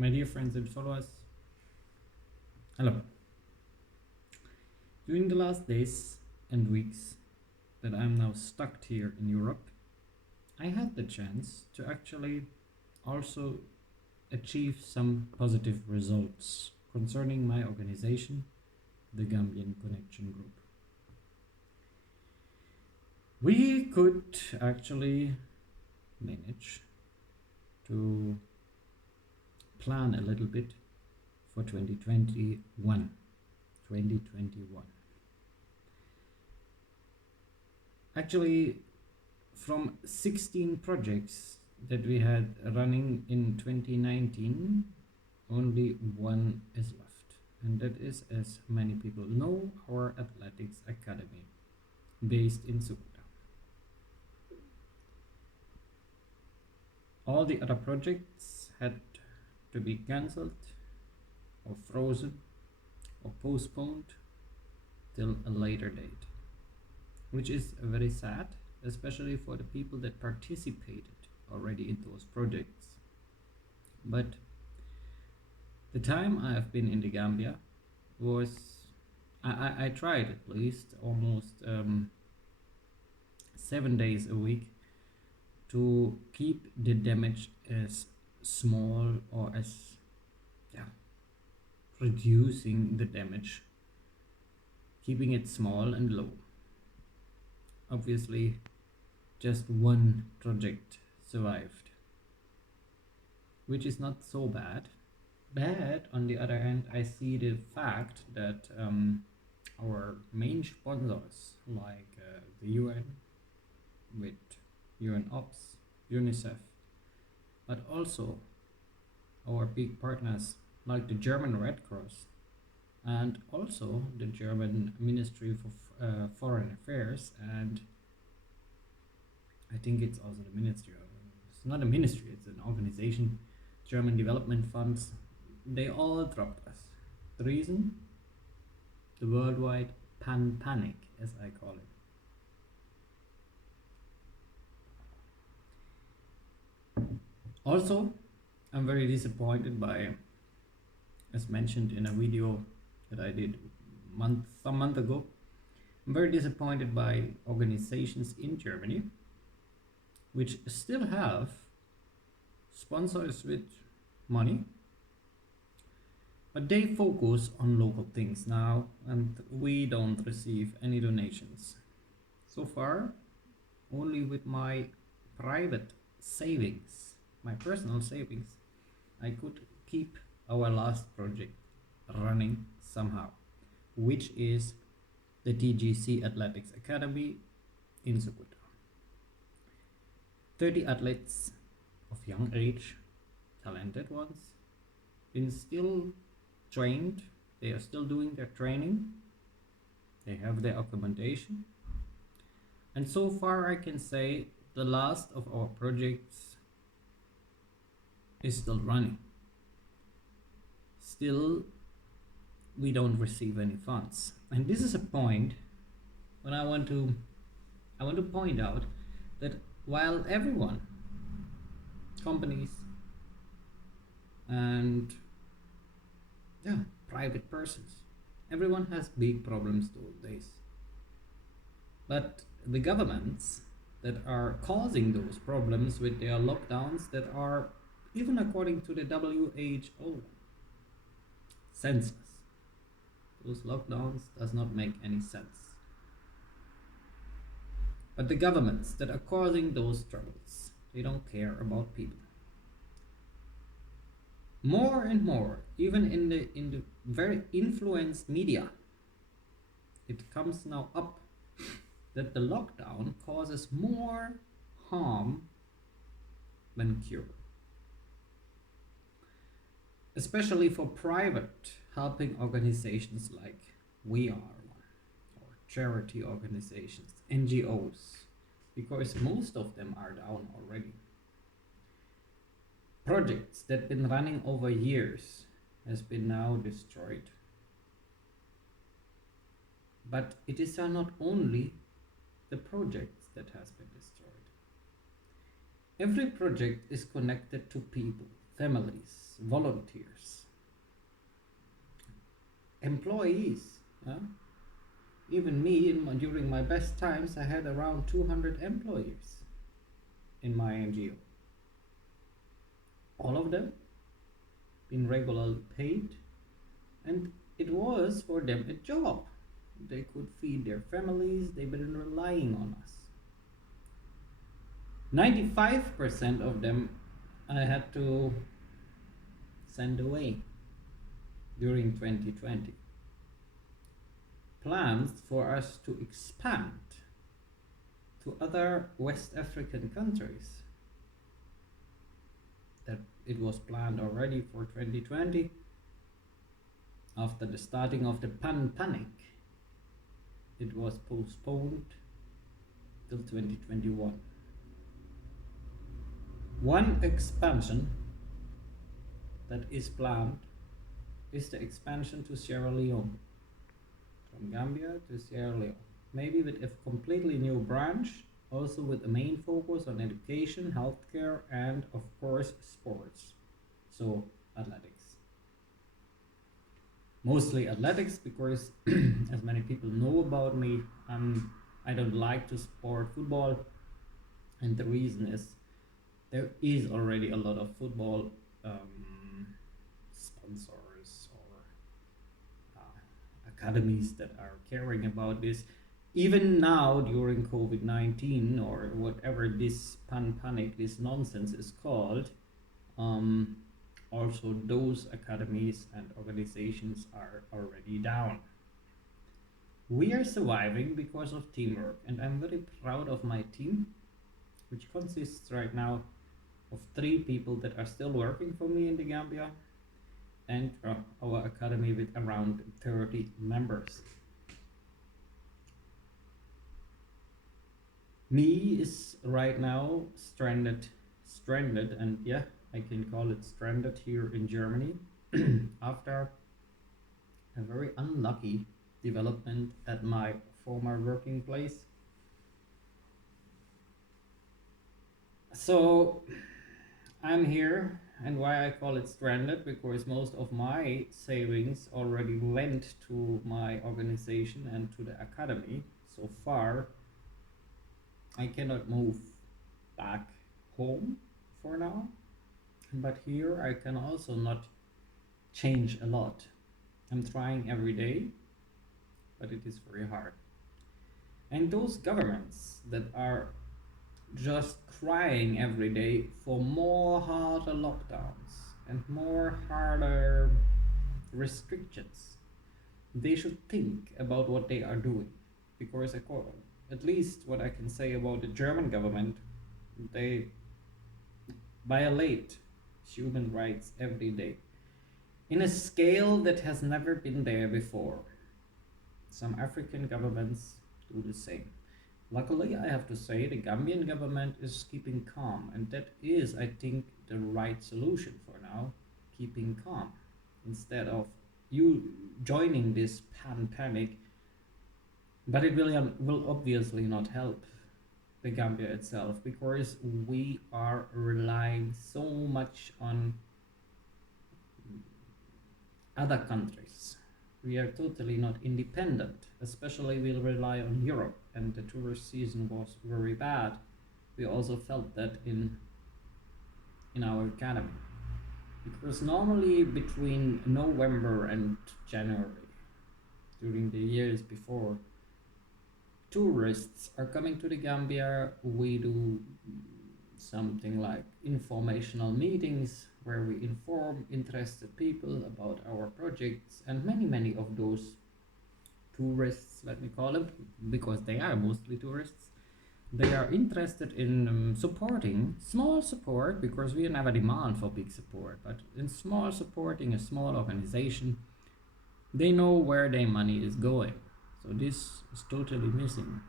My dear friends and followers, hello. During the last days and weeks that I'm now stuck here in Europe, I had the chance to actually also achieve some positive results concerning my organization, the Gambian Connection Group. We could actually manage to plan a little bit for 2021. 2021. Actually, from 16 projects that we had running in 2019, only one is left. And that is, as many people know, our athletics academy based in Sukuta. All the other projects had to be cancelled or frozen or postponed till a later date, which is very sad, especially for the people that participated already in those projects. But the time I have been in the Gambia was, I tried at least almost 7 days a week to keep the damage as small or as reducing the damage, keeping it small and low. Obviously, just one project survived, which is not so bad. But on the other hand, I see the fact that our main sponsors, like the UN with UN Ops, UNICEF, but also our big partners like the German Red Cross and also the German Ministry for Foreign Affairs, and I think it's also the ministry. It's not a ministry; it's an organization. German Development Funds. They all dropped us. The reason? The worldwide panic, as I call it. Also, I'm very disappointed by, as mentioned in a video that I did some month ago, I'm very disappointed by organizations in Germany which still have sponsors with money, but they focus on local things now, and we don't receive any donations. So far, only with my private savings, my personal savings, I could keep our last project running somehow, which is the TGC Athletics Academy in Sukuta. 30 athletes of young age, talented ones, been still trained. They are still doing their training. They have their accommodation. And so far I can say the last of our projects is still running. Still, we don't receive any funds. And this is a point when I want to point out that while everyone, companies and private persons, everyone has big problems these days. But the governments that are causing those problems with their lockdowns that are, even according to the WHO, senseless. Those lockdowns does not make any sense. But the governments that are causing those troubles, they don't care about people. More and more, even in the very influenced media, it comes now up that the lockdown causes more harm than cure. Especially for private helping organizations like we are, or charity organizations, NGOs, because most of them are down already. Projects that been running over years has been now destroyed. But it is not only the projects that has been destroyed. Every project is connected to people, families, volunteers, employees. Even me, during my best times, I had around 200 employees in my NGO. All of them been regularly paid, and it was for them a job. They could feed their families, they've been relying on us. 95% of them I had to send away during 2020. Plans for us to expand to other West African countries, that it was planned already for 2020 after the starting of the panic. It was postponed till 2021. One expansion that is planned is the expansion to Sierra Leone, from Gambia to Sierra Leone, maybe with a completely new branch, also with a main focus on education, healthcare, and of course sports, so athletics. Mostly athletics, because as many people know about me, I don't like to support football, and the reason is there is already a lot of football sponsors or academies that are caring about this. Even now, during COVID-19 or whatever this panic, this nonsense is called, also those academies and organizations are already down. We are surviving because of teamwork, and I'm very proud of my team, which consists right now of 3 people that are still working for me in the Gambia, and our academy with around 30 members. Me is right now stranded, and yeah, I can call it stranded here in Germany after a very unlucky development at my former working place. So I'm here, and why I call it stranded, because most of my savings already went to my organization and to the academy. So far I cannot move back home for now, but here I can also not change a lot. I'm trying every day, but it is very hard. And those governments that are just crying every day for more harder lockdowns and more harder restrictions, they should think about what they are doing, because at least what I can say about the German government, they violate human rights every day in a scale that has never been there before. Some African governments do the same. Luckily, I have to say, the Gambian government is keeping calm, and that is, I think, the right solution for now, keeping calm, instead of you joining this panic. But it will obviously not help the Gambia itself, because we are relying so much on other countries. We are totally not independent, especially we'll rely on Europe, and the tourist season was very bad. We also felt that in our academy, because normally between November and January, during the years before, tourists are coming to the Gambia. We do something like informational meetings where we inform interested people about our projects, and many of those tourists, let me call them, because they are mostly tourists, they are interested in supporting small support, because we never demand for big support, but in small supporting a small organization. They know where their money is going, so this is totally missing.